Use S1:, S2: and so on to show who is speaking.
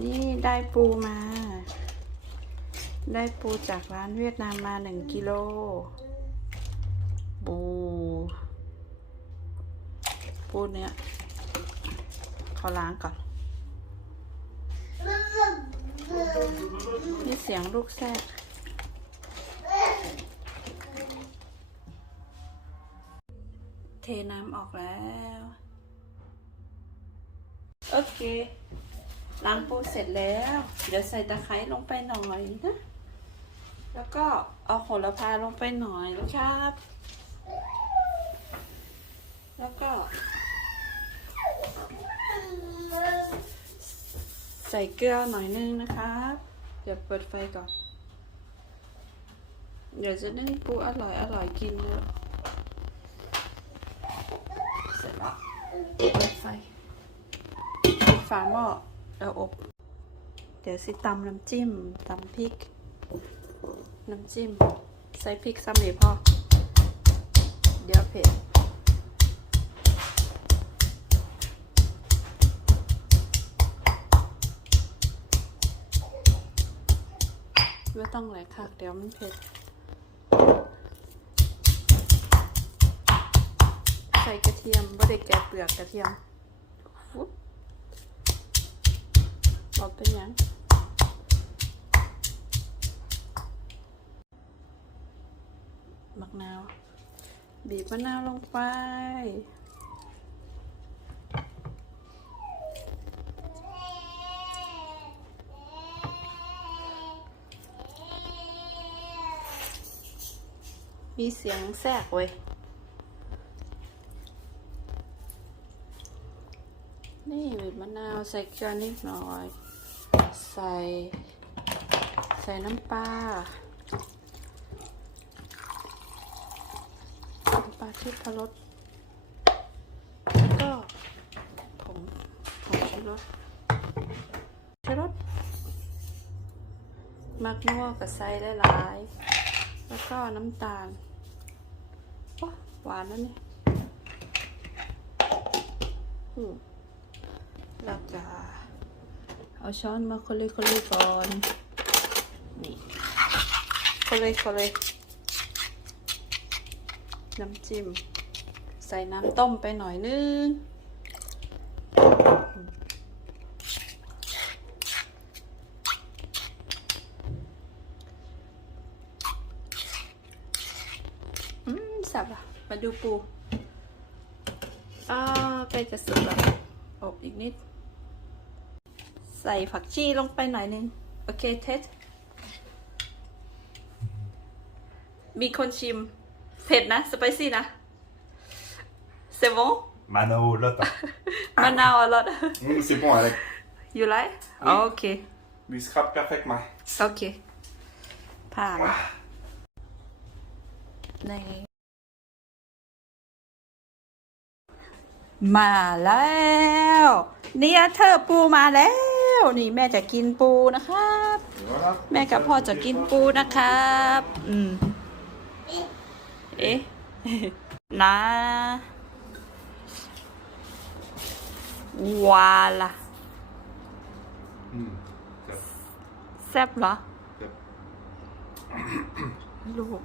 S1: นี่ได้ปูมา ได้ปูจากร้านเวียดนามมาหนึ่งกิโล ปู ปูเนี้ยเขาล้างก่อน นี่เสียงลูกแทรกเทน้ำออกแล้ว โอเค ล้างปูเสร็จแล้ว เดี๋ยวใส่ตะไคร้ลงไปหน่อยนะ แล้วก็เอาโหระพาลงไปหน่อยนะครับ แล้วก็ ใส่เกลือหน่อยนึงนะครับ เดี๋ยวเปิดไฟก่อน เดี๋ยวจะนึ่งปูอร่อยอร่อยกินเลยเสร็จแล้วเปิดไฟปิดฝาหม้อ แล้วอบ เดี๋ยวสิตำน้ำจิ้มตำพริก น้ำจิ้ม ใส่พริกซ้ำเลยพ่อ เดี๋ยวเผ็ดไม่ต้องไหลายคักเดี๋ยวมันเผ็ด ใส่กระเทียมบ่ได้แกะเปลือกกระเทียมฟุ๊บ อเป็นยังมะนาว บีบมะนาวลงไป มีเสียงแทรกเว้ยนี่บีบมะนาวใส่เกลือนิดหน่อย ใส่ ใส่น้ำปลาน้ำปลาที่พรสแล้วก็ผงผงชูรสชูรสมักนัวกับไส้ได้หลายๆแล้วก็น้ำตาลว้าหวานแล้วนี่แล้วก็ เอาช้อนมาคนเลยคนเลยก่อน นี่คนเลยคนเลยน้ำจิ้ม ใส่น้ำต้มไปหน่อยนึง อืมสับอะ มาดูปูอ่าใกล้จะสุกแล้วอบอีกนิด ใส่ผักชีลงไปหน่อยนึง โอเคเทสมีคนชิม เผ็ดนะ สไปซี่นะเซบง
S2: Mano Lotta.
S1: มะนาวอร่อย
S2: Mm, c'est bon, Alex.
S1: you like
S2: อืม
S1: โอเค
S2: Vi scrap perfect, Mai.
S1: โอเคผ่านในมาแล้ว เนี่ยเธอปูมาแล้ว นี่แม่จะกินปูนะครับ
S2: Voilà.
S1: แม่กับพ่อจะกินปูนะครับ อืม เอ๊ะ นะ วาล่ะ
S2: Mm. Yep.
S1: แซ่บเหรอ
S2: Yep.
S1: ลูก